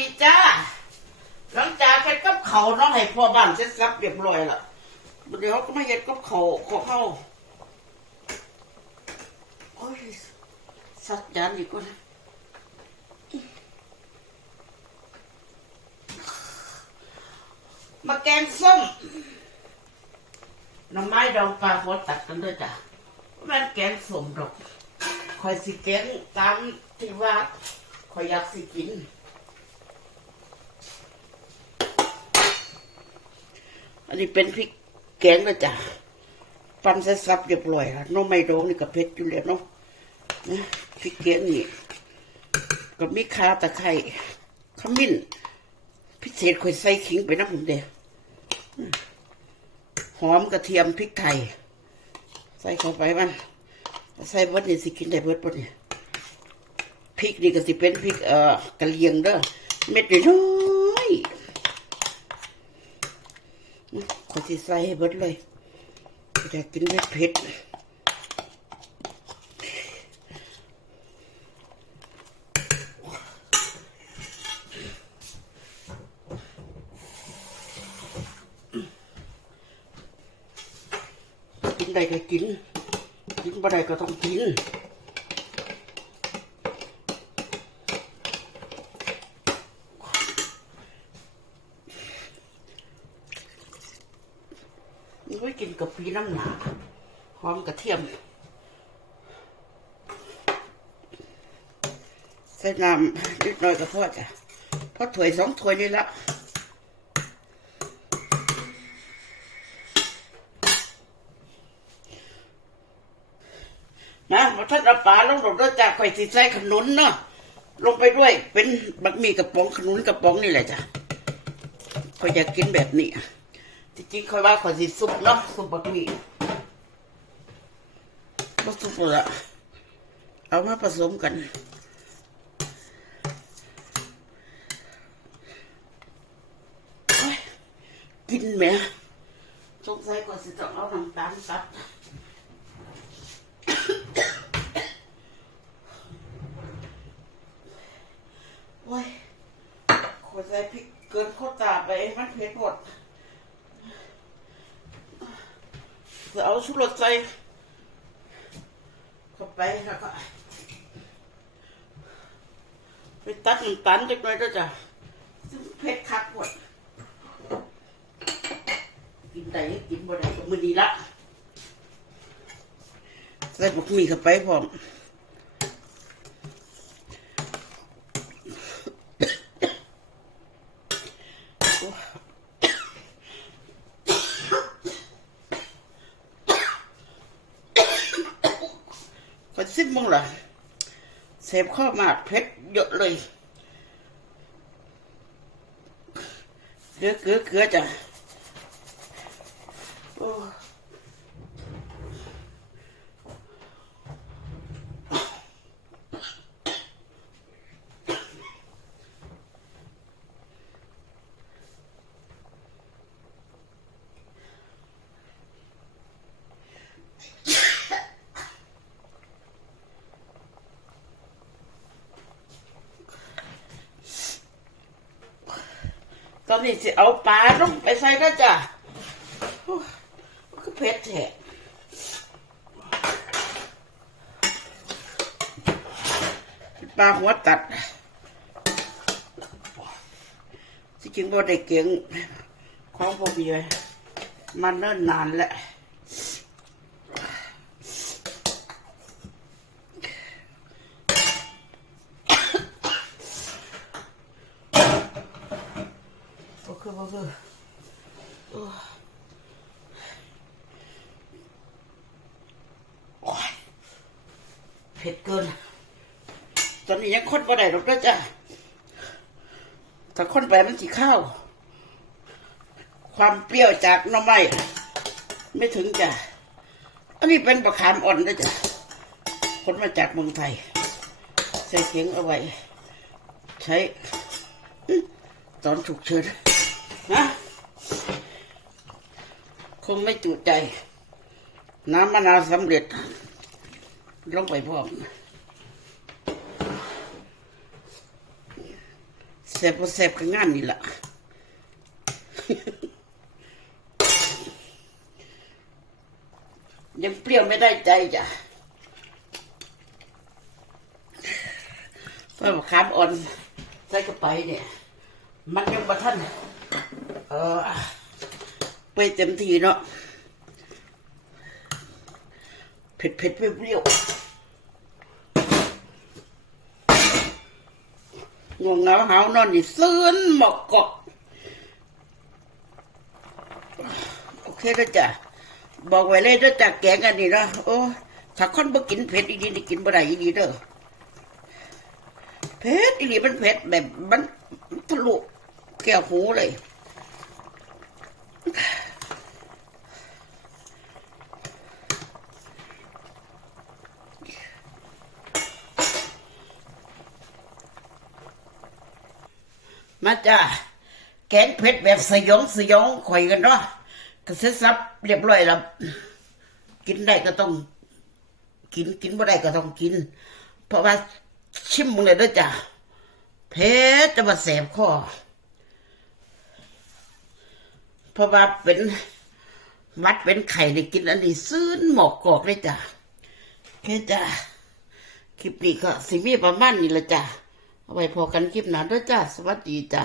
ดีจ้า หลังจากเฮ็ดกับเขาวเนาะให้พ่อบ้านเสร็จสับเรียบร้อยละเดี๋ยวเขาก็มาเฮ็ดกับเขาขอเข้าโอ้ยสักจานดีกว่านมาแกงส้มหน้ำไม้ดองปลาหัวตัดกันด้วยจ้ะมันแกงส้มดอกคอยสิแกงตามที่ว่าคอยอยากสิกิน อันนี้เป็นพริกแกงนะจ๊ะปั้นใส่ซับเรียบร้อยแล้วน้องไม่ดองนี่ก็เผ็ดอยู่แล้วเนาะพริกแกงนี่ก็มีข่าตะไคร้ขมิ้น พิเศษค่อยใส่ขิงไปนะผมเดียวหอมกระเทียมพริกไทย ใส่เข้าไปมันใส่เบิดนี่สิกินได้เบิดปะเนี่ยพริกนี่ก็สิเป็นพริกเอ่อกะเหรียงเด้อเม็ดน้อย ขอที่ใส่ให้เบิดเลยอยากกินเผ็ดเผ็ดกินได้ก็กิน กินบ่ได้ก็ต้องกิน กินกับปีน้ำหนาหอมกระเทียมใส่น้ำนิดหน่อยก็พอจ้ะพอถ้วยสองถ้วยนี่ละนะมาท่านเอาปลาลงลงด้วยจ้ะข่สิใส่ขนุนเนาะลงไปด้วย เป็นบักหมี่กระป๋องขนุนกระป๋องนี่แหละจ้ะข่อยอยากกินแบบนี้ จริงๆคอยว่าขอยสิซุปเนาะซุปบะหมี่ก็ซุปละเอามาผสมกันโอ๊ยกินไหมสงสัยก่อนสิต้องเอาน้ำตาลตัดโอ้ยขอใส่พริกเกินโคตรตาไป มันเผ็ดหมด จะ เอาชุดรถใส่เข้าไปแล้วก็ไปตัดน้ำตาลเล็กน้อยด้วยจ้ะซึ่งเผ็ดคักหมดกินได้กินบ่ได้ก็มือดีละใส่บุกหมี่เข้าไปพร้อม คนซิบมึงเหรอเสพข้อมากเพชรเยอะเลยเกลือเกลือเกลือจ้ะโอ้ ตอนนี้สิเอาปลาลงไปใส่ก็จ้ะโอ้มันก็เผ็ดแท้ปลาหัวตัดสิจริงบ่ได้เก่งของพวกนี้เลยมันเนิ่นนานแล้ว คือบ่คือโอ้โอ้ยเผ็ดเกิน ตอนนี้ยังคนบ่ได้หรอกนะจ้ะถ้าคนไปมันสิข้าว ความเปรี้ยวจากน้ำไม้ไม่ถึงจ้ะ อันนี้เป็นบะขามอ่อนนะจ้ะ คนมาจากเมืองไทย ใส่เขียงเอาไว้ ใช้ ตอนฉุกเฉิน นะ คงไม่จุใจ น้ำมะนาวสำเร็จ ลงไปพร้อมแซ่บบ่แซ่บก็งานนี่แหละยังเปรี้ยวไม่ได้ใจจ้ะเพราะว่าขามอ่อนใส่เข้าไปเนี่ย มันยังบ่ทัน เออไปเต็มทีเนาะเผ็ดเผ็ดๆเปรี้ยวง่วงเหงาหาวนอนนี่ซื่นหมกกอกโอเคแล้วจ้ะบอกไว้เลยเด้อจากแกงอันนี้เนาะโอ้ถ้าคนบ่กินเผ็ดอีดีนี่กินบ่ได้อีดีเด้อเผ็ดอีดีมันเผ็ดแบบมันทะลุแก้วหูเลย มาจ้าแกงเผ็ดแบบสยองสยองข่อยกันเนาะก็เสร็จสับเรียบร้อยแล้วกินได้ก็ต้อง กินกินบ่ได้ก็ต้องกิน เพราะว่าชิมมึงเลยด้อจ้ะเผ็ดจะมาแสบคอ ราะว่าเป็นวัดเป็นไข่ในกินอันนี้ซื้นหมอกกอกเลยจ้ะแค่จ้ะคลิปนี้ก็สิมีประมาณนี้ละจ้ะเอาไว้พอกันคลิปหน้าด้วยจ้ะสวัสดีจ้ะ